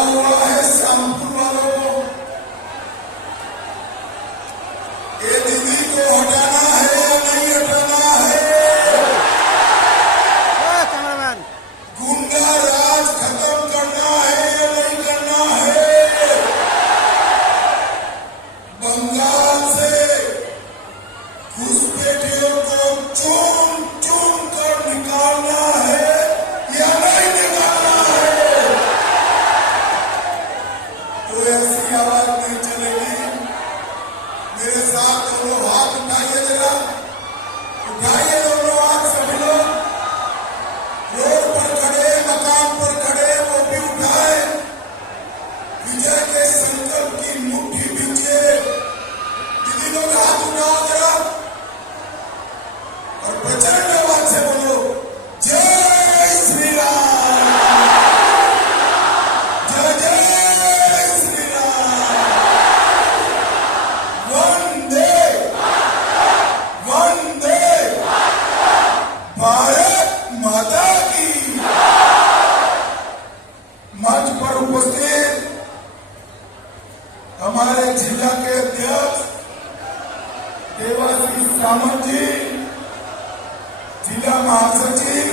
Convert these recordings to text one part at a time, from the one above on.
हुआ है श्यामपुर वालों को, ये दीदी को हटाना है या नहीं हटाना है? गुंडा राज खत्म करना है या नहीं करना है? बंगाल से घुसपैठियों को चुन चुन कर निकालना है या नहीं निकालना है? तो ऐसी आवाज नहीं चलेगी। मेरे साथ दोनों हाथ उठाइए, जरा उठाइए दोनों हाथ सभी लोग। रोड पर खड़े, मकान पर खड़े, वो भी उठाए। विजय के संकल्प की मुट्ठी बीचे। दीदी लोग हाथ उठाओ जरा और प्रचंड आवाज से बोलो, जय श्री राम, जय जय श्री राम, वंदे वंदे भारत माता की। मंच पर उपस्थित हमारे जिला के अध्यक्ष देवाशीष सामंत जी, जिला महासचिव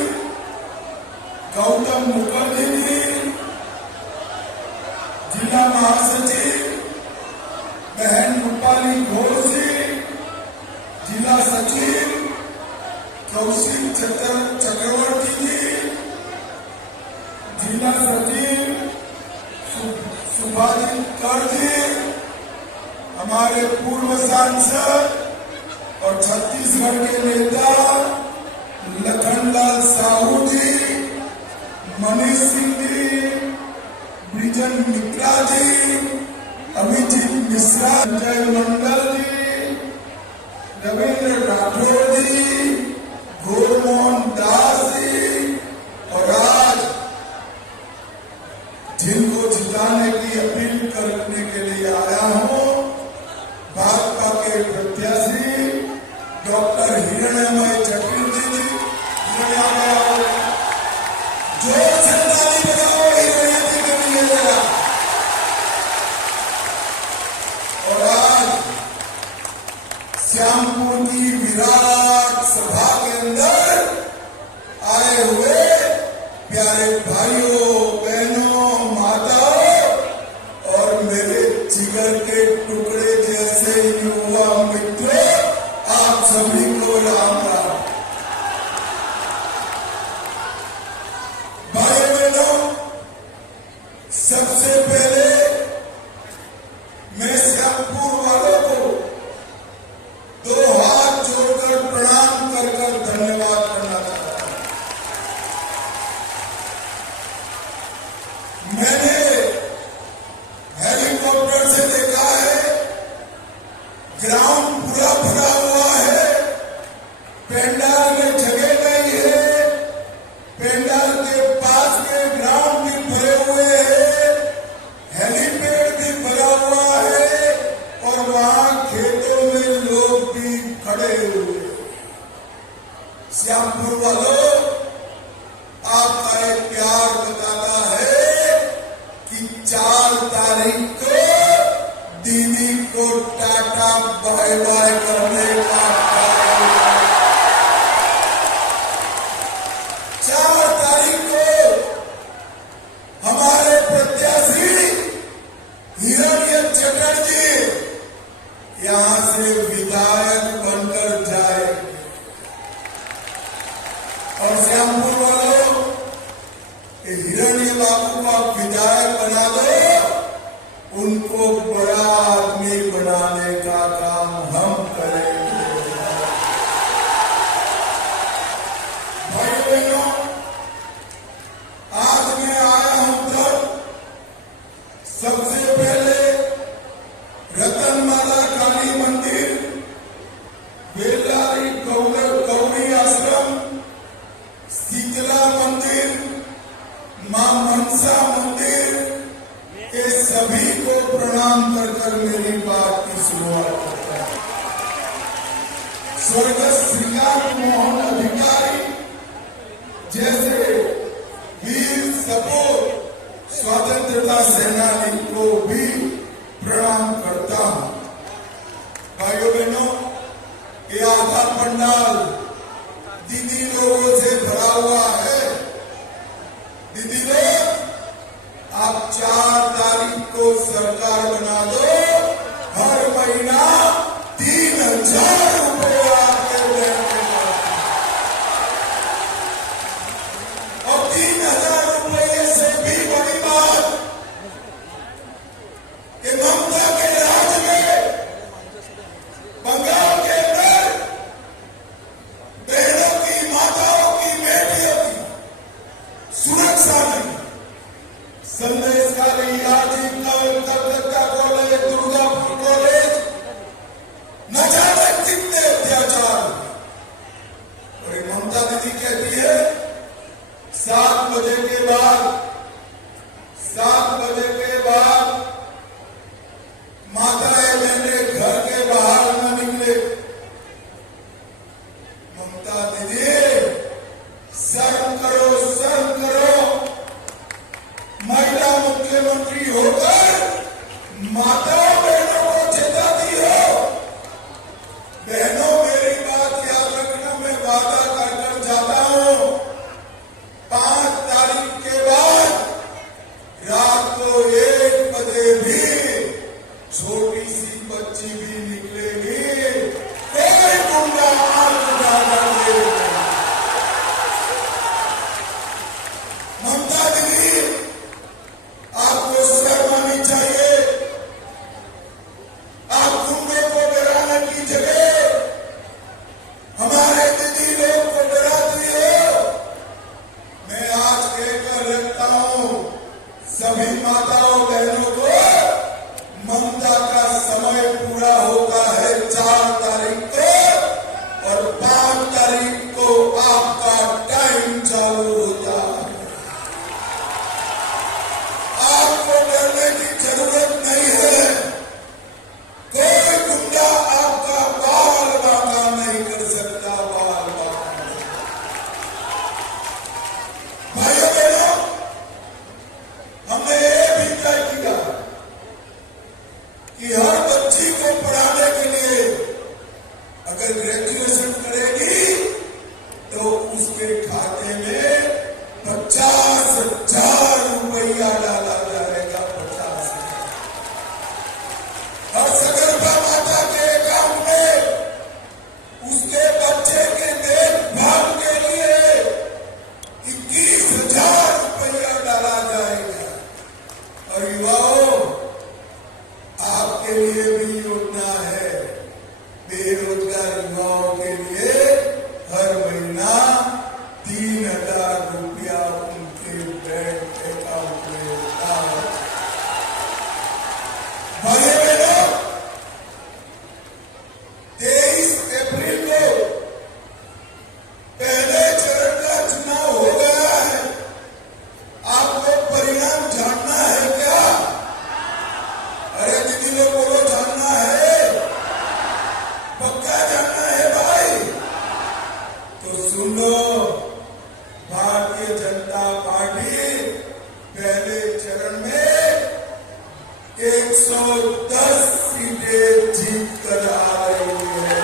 गौतम मुखर्जी जी, जिला महासचिव बहन रूपाली घोष जी, जिला सचिव कौशिक चक्रवर्ती जी, जिला सचिव सुभाजित कर जी, हमारे पूर्व सांसद और छत्तीसगढ़ के नेता लखनलाल साहू जी, मनीष सिंह जी, ब्रिजन मित्रा जी, अभिजीत मिश्रा, संजय मंडल जी, रविंद्र राठौर जी, गुरमोहन दास जी, और आज जिनको जिताने की अपील करने के लिए आया हूं, भाजपा के प्रत्याशी डॉक्टर हिरणमय चटर्जी जी। जोर से ताली बजाओ हिरणमय जी के लिए जरा। और आज श्यामपुर की विराट सभा के अंदर आए हुए प्यारे भाइयों, बहनों, माताओं और मेरे जिगर के टुकड़े जैसे युवा मित्रों, आप सभी को राम राम। भाई बहनों, सबसे पहले मैं श्यामपुर वालों को दो हाथ जोड़कर प्रणाम कर धन्यवाद करना चाहता हूं। मैंने हेलीकॉप्टर से देखा है, ग्राउंड पूरा भरा हुआ है, पेंडाल में जगह नहीं है, पेंडाल के पास में ग्राउंड भी भरे हुए हैं, हेलीपैड भी भरा हुआ है और वहां खेतों में लोग भी खड़े हुए हैं। श्यामपुर वालों, आपका एक प्यार बताता है कि 4 तारीख को दीदी को टाटा बाय बाय करने का 4 तारीख को हमारे प्रत्याशी हिरणमय चटर्जी यहां से विधायक बनकर जाए। और श्यामपुर वालों, हिरणमय बाबू को आप विधायक बना दो, उनको बड़ा आदमी बनाने का काम हम करेंगे। भाई बहनों, आज मैं आया हूं तब सबसे पहले रतनमाला काली मंदिर, बेल्लारी गौरी आश्रम, शीतला मंदिर, मां मनसा मंदिर के सभी को प्रणाम कर मेरी बात की शुरुआत करता है। स्वर्गस्थ श्रीकांत मोहन अधिकारी जैसे वीर सपूत, स्वतंत्रता सेनानी को भी प्रणाम करता हूं। भाइयों बहनों, ये आधा पंडाल दीदी लोगों से भरा हुआ है। दीदी लोग, आप 4 तारीख को सरकार बना दो, हर महीना 3000 रुपये आपके बैंक में और 3000 रुपये से भी बड़ी बात कि ममता के राज में बंगाल के अंदर बहनों की, माताओं की, बेटियों की सुरक्षा नहीं। संदेश खाली, आजीविका, कलकत्ता कॉलेज, दुर्गापुर कॉलेज, न जाने कितने अत्याचार। और ममता दीदी कहती है 7 बजे के बाद माताएं बहने घर के बाहर न निकले। ममता दीदी, शर्म करो, शर्म करो। महिला मुख्यमंत्री होकर माताओं बहनों को चेताती हो। बहनों, मेरी बात याद रखना, मैं वादा कर जाता हूं, 5 तारीख के बाद रात को 1 बजे भी छोटी सी बच्ची भी निकलेगी, कोई गुंडा आंख उजागर नहीं। ममता दीदी, आपको शर्म आनी चाहिए। आप गुंडों को डराने की जगह हमारे दीदी लोग को डराती हो। मैं आज कहकर रखता हूं सभी माताओं बहनों को, ममता का समय पूरा होता है 4 तारीख को और 5 तारीख को आपका टाइम चालू होता है। आपको डरने की जरूरत नहीं है। कोई गुंडा आपका बाल बाका नहीं कर सकता, बाल बाका। भाइयों बहनों, हमने ये भी तय किया कि हर बच्ची को पढ़ाने के लिए अगर ग्रेजुएशन करेगी तो उसके खाते में 50,000 रुपया डाला जाएगा। 50,000 हर सगर्भा माता के अकाउंट में उसके बच्चे के देखभाल के लिए 21,000 रुपया डाला जाएगा। और युवाओं, आपके लिए भी योजना है। बेरोजगार युवाओं के लिए हर महीना 3,000 रुपया उनके बैंक अकाउंट में होता है। भाइयों बहनों, 23 अप्रैल को पहले चरण का चुनाव हो गया है। आपको परिणाम जानना है क्या? अरे दीदी लोग बोलो, जानना है? पक्का जानना है भाई? तो सुन लो, भारतीय जनता पार्टी पहले चरण में 110 सीटें जीत कर आ रही है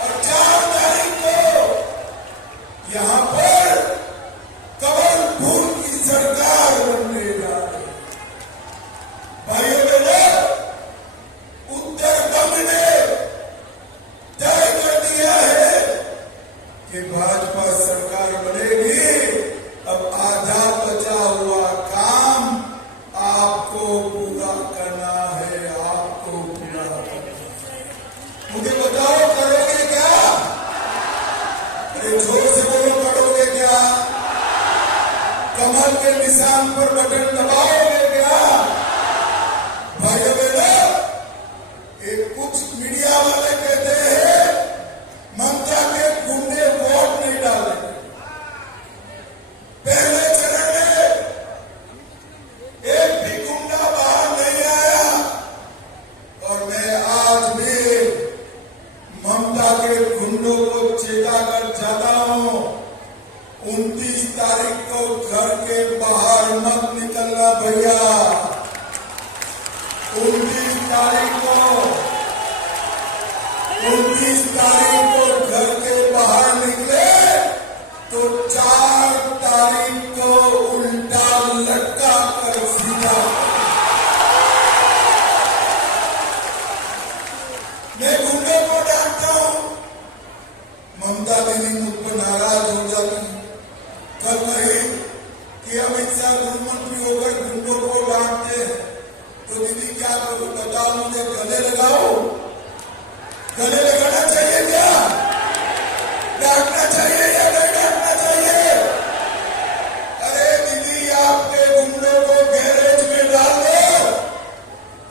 और 4 तारीख को यहां पर कमल फूल की सरकार बनने जा रही है। भाइयों बहनों, उत्तरबंग ने तय कर दिया है कि भाजपा सरकार बनेगी। अब आधा बचा हुआ काम आपको पूरा करना है, आपको पूरा करना है। मुझे बताओ, करोगे क्या? अरे जोर से बोलो, करोगे क्या? कमल के निशान पर बटन दबाओगे क्या? भाइयों बहनों, एक कुछ मीडिया वाले कहते हैं ममता के गुंडे वोट नहीं डालेंगे। पहले चरण में एक भी गुंडा बाहर नहीं आया और मैं आज भी ममता के गुंडों को चेता कर जाता हूं। 29 तारीख को घर के बाहर मत निकलना भैया। 29 तारीख को घर के बाहर निकले तो 4 तारीख को उल्टा लटका कर सीधा। मैं गुंडे को डांटता हूं, ममता दीदी मुझ पर नाराज हो जाती। कल कही कि अमित शाह गृह मंत्री होकर गुंडों को डांटते हैं, तो दीदी क्या करूं बताओ, मुझे गले लगाओ? गले लगाना चाहिए क्या? डांटना चाहिए या नहीं डांटना चाहिए? अरे दीदी आपके गुंडों को गैरेज में डाल दो।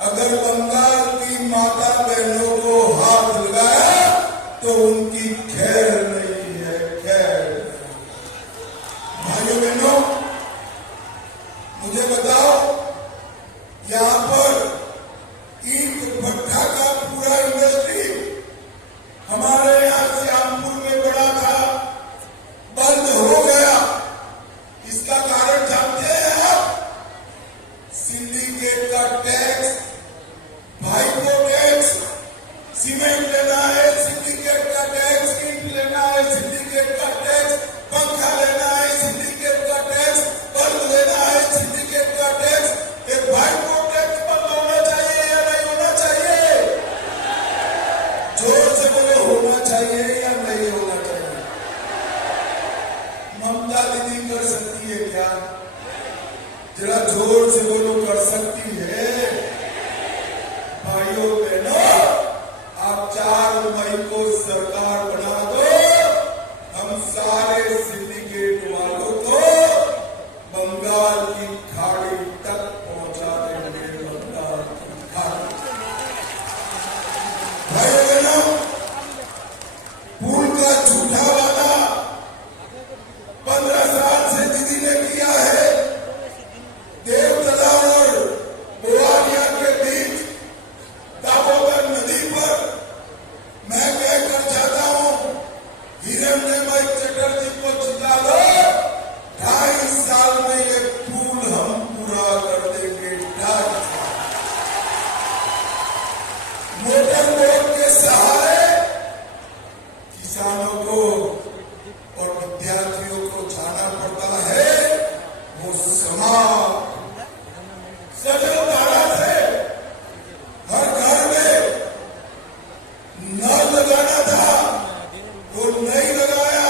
अगर बंगाल की माता बहनों को हाथ लगाया तो उनकी खैर नहीं है, खैर। भाइयों बहनों, मुझे बताओ, यहां पर ईंट भट्टा का पूरा इंडस्ट्री हमारे यहां श्यामपुर में बड़ा था, बंद हो गया। इसका कारण जानते हैं आप? सिंडिकेट का टैक्स, भाईको टैक्स। सीमेंट लेना है सिंडिकेट का टैक्स, ईंट लेना है सिंडिकेट का टैक्स, पंखा लेना है सिंडिकेट का टैक्स, बल्ब लेना है सिंडिकेट का टैक्स। एक भाईको टैक्स बंद होना चाहिए या नहीं होना चाहिए? जोर से बोलो, होना चाहिए या नहीं होना चाहिए? ममता दीदी कर सकती है क्या? जरा जोर से बोलो, कर सकती है? भाइयों बहनों, आप 4 मई को सरकार बना दो, हम सारे सिंडिकेट वालों को बंगाल की खाड़ी तक पहुंचा देंगे। बंगाल की खाड़ी। भाइयों बहनों, पुल का झूठा वादा 15 साल से दीदी ने किया है। देवतला और बोआलिया के बीच दामोदर नदी पर मैं कहकर जाता हूं, हिरण्यमय चटर्जी को जिता लो, 2.5 साल में ये पुल हम पूरा कर देंगे। 2.5 साल मोटर बोट के सहारे किसानों को और विद्यार्थियों को जाना पड़ता है। वो समाज सजल धारा से हर घर में नल लगाना था, वो नहीं लगाया।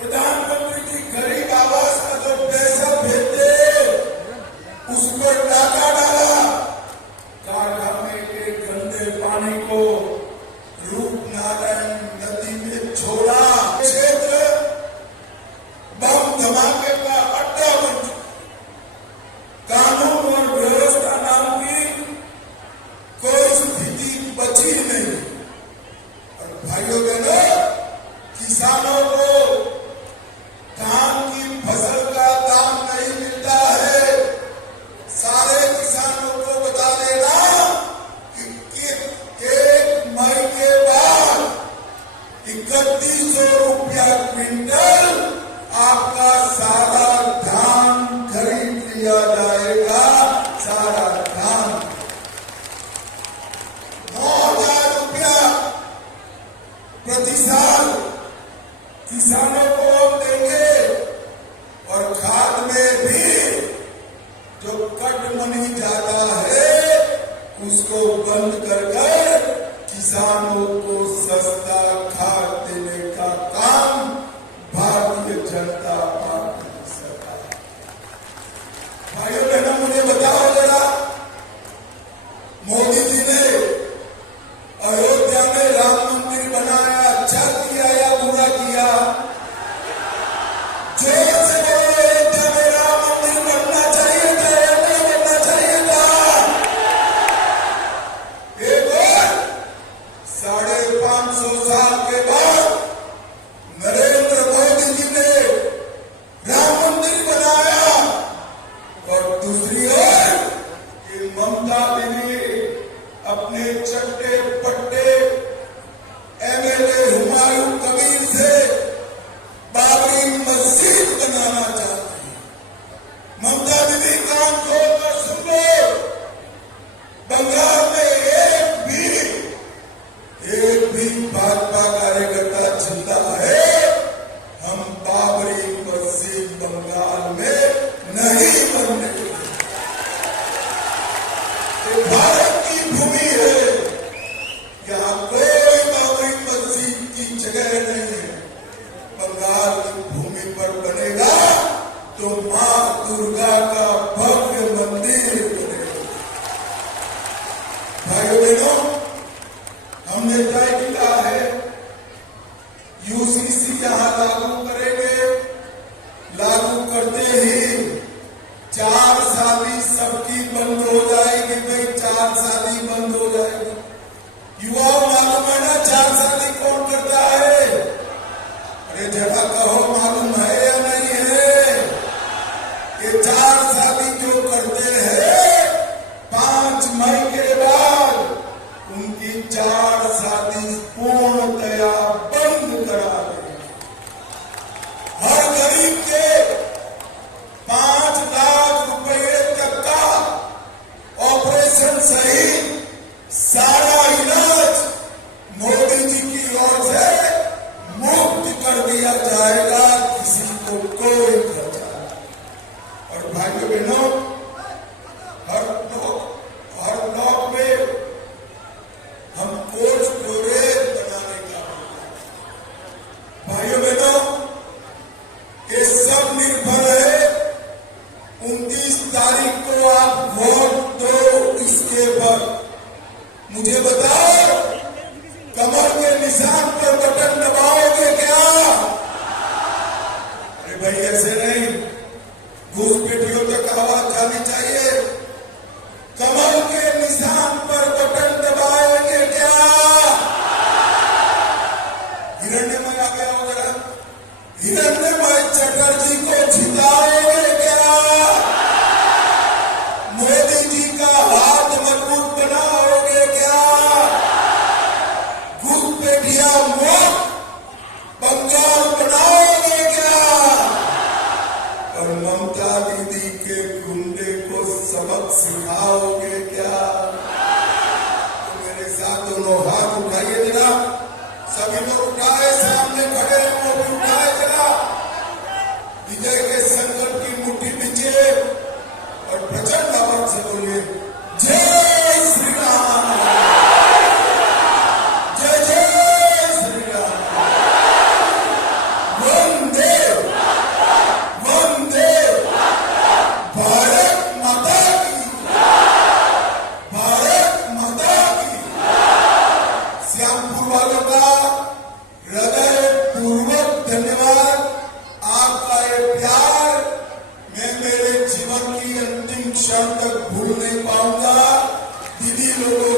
प्रधानमंत्री की गरीब आवास का जो पैसा भेजते, उस पर डाका डाला। कारखाने के गंदे पानी को रूपनारायण नदी में छोड़ा। क्षेत्र बम धमाके का अड्डा बन चुका। कानून और व्यवस्था नाम की कोई स्थिति बची नहीं। और भाइयों बहनों, किसानों को धान की फसल का दाम नहीं मिलता है। सारे किसानों को बता देना कि 1 मई के बाद 3100 रुपया क्विंटल आपका सारा धान खरीद लिया जाएगा। सारा धान 9,000 रुपया प्रति साल किसानों को हम देंगे। और खाद में भी जो कट मनी जाता है, उसको बंद कर किसानों को सस्ता खाद देने का काम भारतीय जनता पार्टी की सरकार। भाइयों बहनों, मुझे बताओ जरा, मोदी जी ने अयोध्या में राम मंदिर बनाया, अच्छा किया या बुरा किया? जोर से बोलो, अयोध्या में राम मंदिर बनना चाहिए था या नहीं बनना चाहिए था? एक और 5.5 नहीं बनने देंगे। ये भारत की भूमि है, यहाँ कोई बाबरी मस्जिद की जगह नहीं है। बंगाल की भूमि पर बनेगा तो मां दुर्गा का भव्य मंदिर बनेगा। भाइयों बहनों, हमने तय किया है यूसीसी यहां लागू करेंगे। लागू करते ही 4 शादी सबकी बंद हो जाएगी। भाई 4 शादी बंद हो जाएगी। युवाओं मालूम है ना 4 शादी कौन करता है? अरे जरा कहो मालूम है या नहीं है? ये 4 शादी जो करते हैं 5 मई के बाद उनकी 4 शादी पूर्णतया बंद करा दें। हर गरीब के 5 लाख रुपए तक का ऑपरेशन सहित सारा इलाज मोदी जी की ओर से मुफ्त कर दिया जाएगा। किसी को कोई खर्चा नहीं। और भाइयों बहनों, हर ब्लॉक में हम कोल्ड स्टोरेज बनाने का। भाइयों बहनों, ये सब निर्भर है 29 तारीख को आप वोट दो इसके पर। मुझे बताओ, कमर के निशान पर बटन दबाओगे क्या? अरे भाई ऐसे नहीं, घुसपैठियों तक आवाज जानी चाहिए। कमर के निशान पर बटन दबाएंगे क्या? हिरण्यमय आ गया हो जरा। हिरण्यमय चटर्जी को जिताएंगे क्या? मोदी जी का हाथ मजबूत बनाओगे क्या? घुसपैठिया मुक्त बंगाल बनाओगे क्या? और ममता दीदी के गुंडे को सबक सिखाओगे क्या? तो मेरे साथ दोनों हाथ उठाइए जरा। सभी लोग उठाए, सामने खड़े हैं वो भी उठाए जरा। विजय के संकल्प की मुट्ठी पीछे और प्रचंड आवाज से बोलिए जय श्री राम, जय जय श्री राम, वंदे वंदे भारत माता की, भारत माता की। श्यामपुर वालों का हृदय पूर्वक धन्यवाद। आपका ये प्यार मैं मेरे जीवन की अंतिम क्षण तक भूल नहीं पाऊंगा। दीदी लोगों